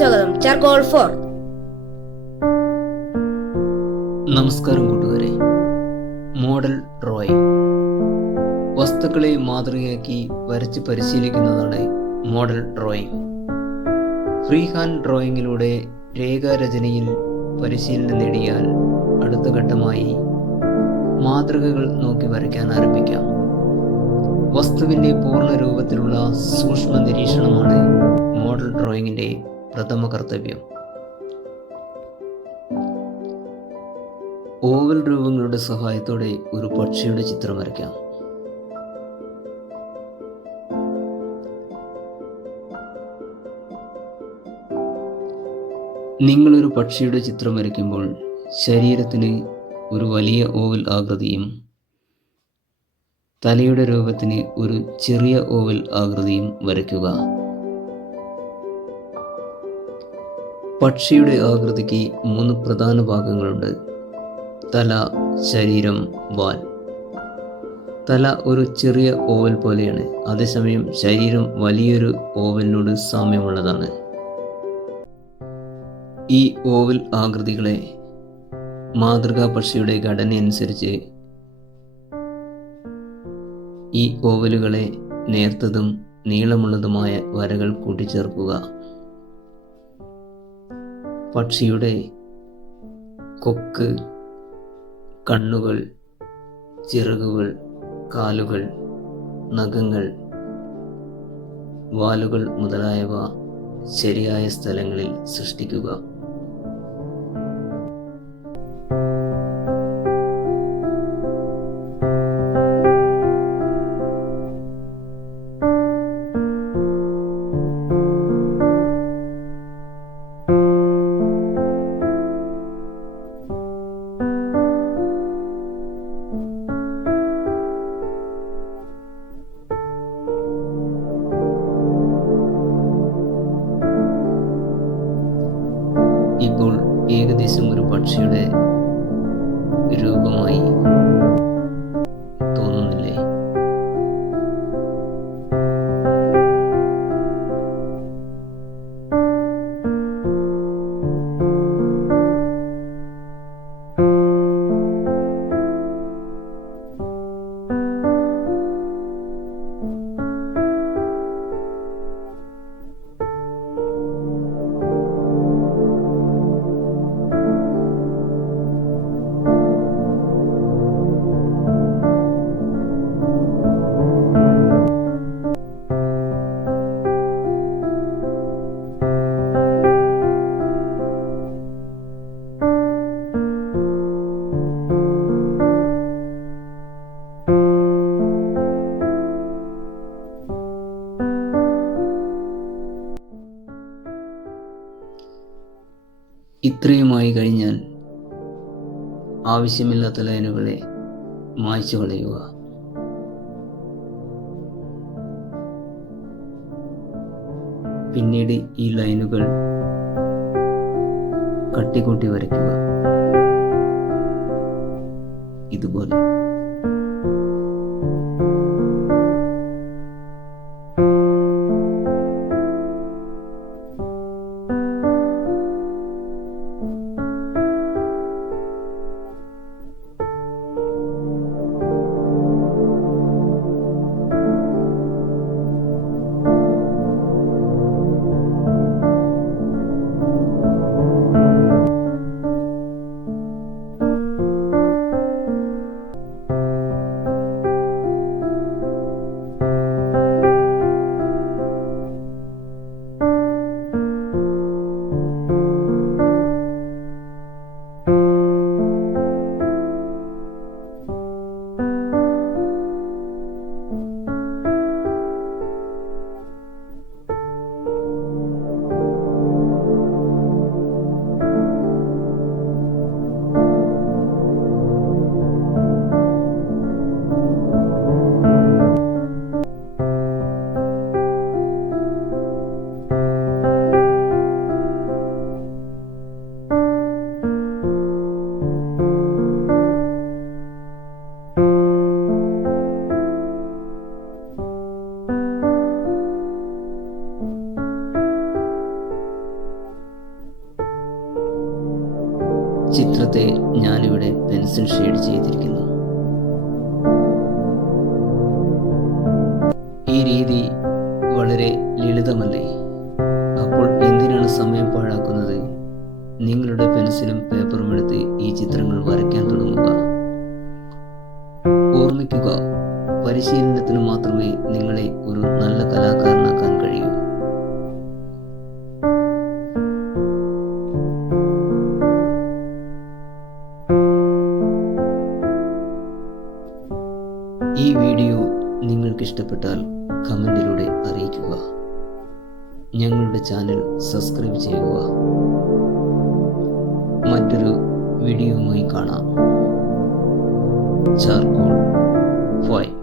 സ്വാഗതം. ചാർക്കോൾ 4. നമസ്കാരം കൂട്ടുകാരെ. മോഡൽ ഡ്രോയിങ് വസ്തുക്കളെ മാതൃകയാക്കി വരച്ച് പരിശീലിക്കുന്നതാണ് മോഡൽ ഡ്രോയിങ്. ഫ്രീ ഹാൻഡ് ഡ്രോയിങ്ങിലൂടെ രേഖാരചനയിൽ പരിശീലനം നേടിയാൽ അടുത്ത ഘട്ടമായി മാതൃകകൾ നോക്കി വരയ്ക്കാൻ ആരംഭിക്കാം. വസ്തുവിൻ്റെ പൂർണ്ണ രൂപത്തിലുള്ള സൂക്ഷ്മ നിരീക്ഷണമാണ് മോഡൽ ഡ്രോയിങ്ങിൻ്റെ പ്രഥമ കർത്തവ്യം. ഓവൽ രൂപങ്ങളുടെ സഹായത്തോടെ ഒരു പക്ഷിയുടെ ചിത്രം വരയ്ക്കാം. നിങ്ങളൊരു പക്ഷിയുടെ ചിത്രം വരയ്ക്കുമ്പോൾ ശരീരത്തിന് ഒരു വലിയ ഓവൽ ആകൃതിയും തലയുടെ രൂപത്തിന് ഒരു ചെറിയ ഓവൽ ആകൃതിയും വരയ്ക്കുക. പക്ഷിയുടെ ആകൃതിക്ക് 3 പ്രധാന ഭാഗങ്ങളുണ്ട്: തല, ശരീരം, വാൽ. തല ഒരു ചെറിയ ഓവൽ പോലെയാണ്, അതേസമയം ശരീരം വലിയൊരു ഓവലിനോട് സാമ്യമുള്ളതാണ്. ഈ ഓവൽ ആകൃതികളെ മാതൃകാ പക്ഷിയുടെ ഘടനയനുസരിച്ച് ഈ ഓവലുകളെ നേർത്തതും നീളമുള്ളതുമായ വരകൾ കൂട്ടിച്ചേർക്കുക. പക്ഷിയുടെ കൊക്ക്, കണ്ണുകൾ, ചിറകുകൾ, കാലുകൾ, നഖങ്ങൾ, വാലുകൾ മുതലായവ ശരിയായ സ്ഥലങ്ങളിൽ സൃഷ്ടിക്കുക. ഇപ്പോൾ ഏകദേശം ഒരു പക്ഷിയുടെ രൂപമായി തോന്നുന്നില്ലേ? ഇത്രയുമായി കഴിഞ്ഞാൽ ആവശ്യമില്ലാത്ത ലൈനുകളെ മായ്ച്ചു കളയുക. പിന്നീട് ഈ ലൈനുകൾ കട്ടികൂട്ടി വരയ്ക്കുക. ഇതുപോലെ. ചിത്രത്തെ ഞാനിവിടെ പെൻസിൽ ഷെയ്ഡ് ചെയ്തിരിക്കുന്നു. ഈ രീതി വളരെ ലളിതമല്ലേ? അപ്പോൾ എന്തിനാണ് സമയം പാഴാക്കുന്നത്? നിങ്ങളുടെ പെൻസിലും പേപ്പറും എടുത്ത് ഈ ചിത്രങ്ങൾ വരയ്ക്കാൻ തുടങ്ങുക. ഓർമ്മിക്കുക, പരിശീലനത്തിന് മാത്രമേ നിങ്ങളെ ഒരു നല്ല കലാകാരനാക്കാൻ കഴിയൂ. ഈ വീഡിയോ നിങ്ങൾക്ക് ഇഷ്ടപ്പെട്ടാൽ കമൻറ്റിലൂടെ അറിയിക്കുക. ഞങ്ങളുടെ ചാനൽ സബ്സ്ക്രൈബ് ചെയ്യുക. മറ്റൊരു വീഡിയോയുമായി കാണാം. ചാർക്കോൾ 5